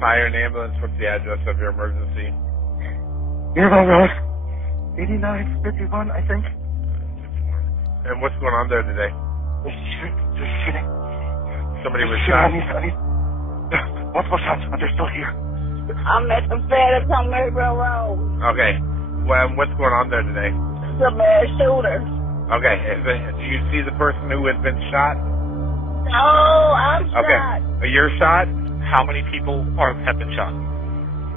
Fire and ambulance, what's the address of your emergency? Yearville Road, 8951, I think. And what's going on there today? Just shooting. Somebody was shot? Multiple shots, but they're still here. I'm at the Fedex on Maryville Road. Okay. Well, what's going on there today? The mass shooter. Okay. Do you see the person who has been shot? No, I'm shot. Okay. You're shot? How many people have been shot?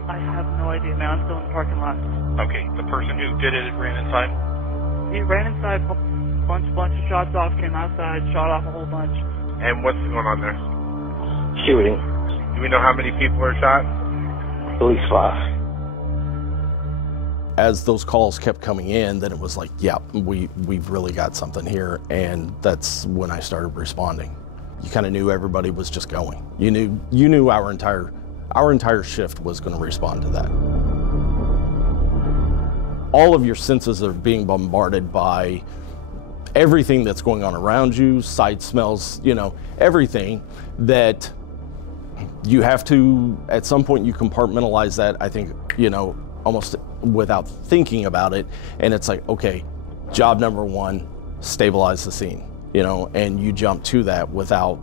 I have no idea, man. I'm still in the parking lot. Okay. The person who did it ran inside? He ran inside, bunch of shots off, came outside, shot off a whole bunch. And what's going on there? Shooting. Do we know how many people are shot? At least 5. As those calls kept coming in, then it was like, yeah, we've really got something here, and that's when I started responding. You kind of knew everybody was just going. You knew our entire shift was going to respond to that. All of your senses are being bombarded by everything that's going on around you, sight, smells, everything that you have to, at some point you compartmentalize that, I think, almost without thinking about it. And it's like, okay, job number 1, stabilize the scene, and you jump to that without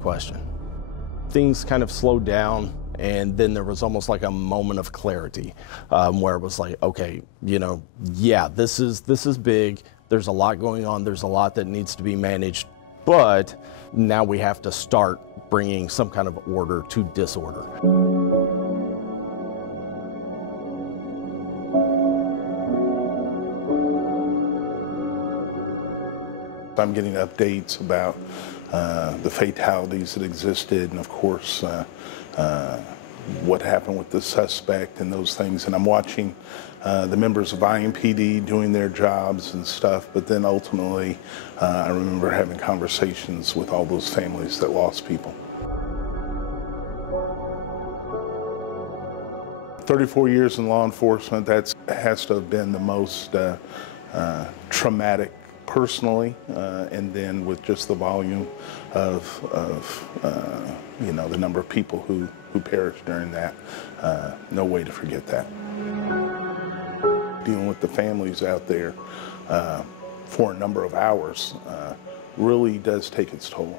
question. Things kind of slowed down, and then there was almost like a moment of clarity where it was like, okay, yeah, this is big. There's a lot going on. There's a lot that needs to be managed, but now we have to start bringing some kind of order to disorder. I'm getting updates about the fatalities that existed, and of course what happened with the suspect and those things. And I'm watching the members of IMPD doing their jobs and stuff, but then ultimately I remember having conversations with all those families that lost people. 34 years in law enforcement, that has to have been the most traumatic personally, and then with just the volume of the number of people who perished during that, no way to forget that. Dealing with the families out there for a number of hours really does take its toll.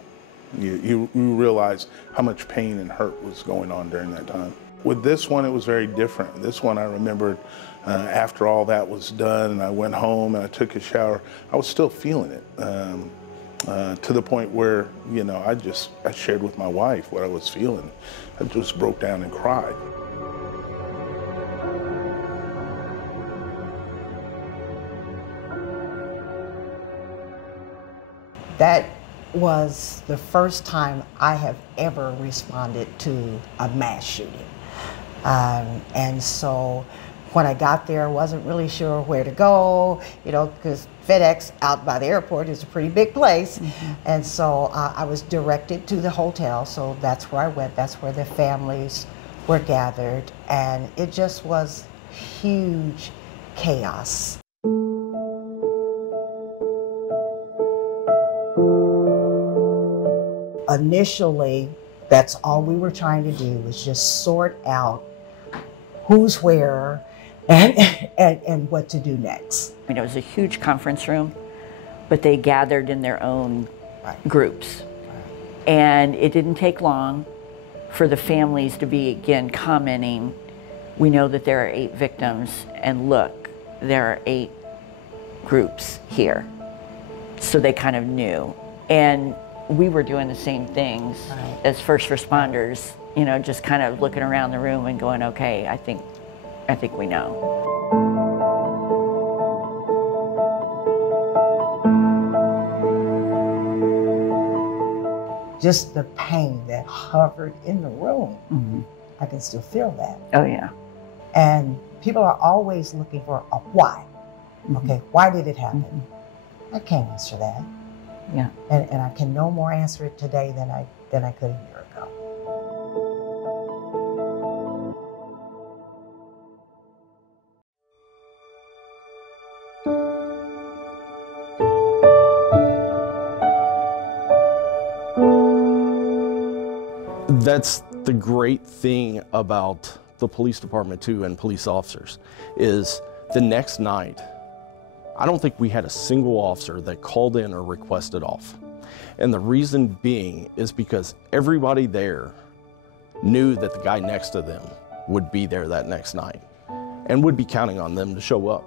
You realize how much pain and hurt was going on during that time. With this one, it was very different. This one, I remembered after all that was done and I went home and I took a shower, I was still feeling it to the point where, I shared with my wife what I was feeling. I just broke down and cried. That was the first time I have ever responded to a mass shooting. And so when I got there, I wasn't really sure where to go, because Fedex out by the airport is a pretty big place. Mm-hmm. And so I was directed to the hotel, so that's where I went. That's where the families were gathered. And it just was huge chaos. Initially, that's all we were trying to do, was just sort out who's where and what to do next. It was a huge conference room, but they gathered in their own groups. And it didn't take long for the families to be, again, commenting, we know that there are 8 victims, and look, there are 8 groups here. So they kind of knew. And we were doing the same things as first responders, just kind of looking around the room and going, okay, I think we know. Just the pain that hovered in the room. Mm-hmm. I can still feel that. Oh, yeah. And people are always looking for a why. Mm-hmm. Okay, why did it happen? Mm-hmm. I can't answer that. Yeah. And I can no more answer it today than I could a year ago. That's The great thing about the police department too, and police officers, is the next night, I don't think we had a single officer that called in or requested off. And the reason being is because everybody there knew that the guy next to them would be there that next night and would be counting on them to show up.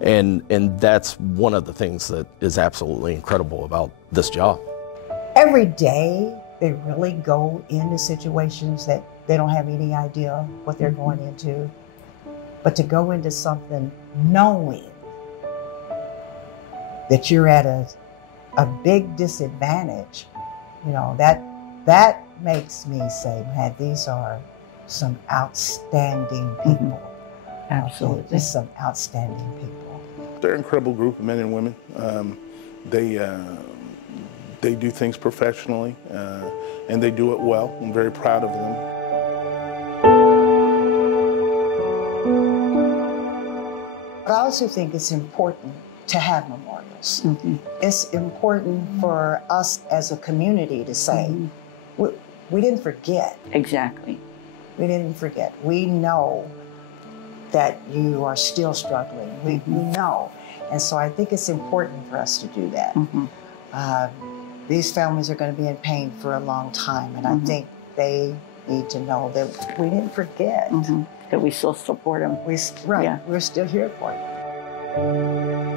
And that's one of the things that is absolutely incredible about this job. Every day, they really go into situations that they don't have any idea what they're going into. But to go into something knowing that you're at a big disadvantage, you know, that makes me say, man, these are some outstanding people. Absolutely. Just some outstanding people. They're an incredible group of men and women. They do things professionally, and they do it well. I'm very proud of them. But I also think it's important to have memorials. It's important for us as a community to say, we didn't forget. Exactly. We didn't forget. We know that you are still struggling. We know. And so I think it's important for us to do that. These families are going to be in pain for a long time, and I think they need to know that we didn't forget. That we still support them. We're still here for you.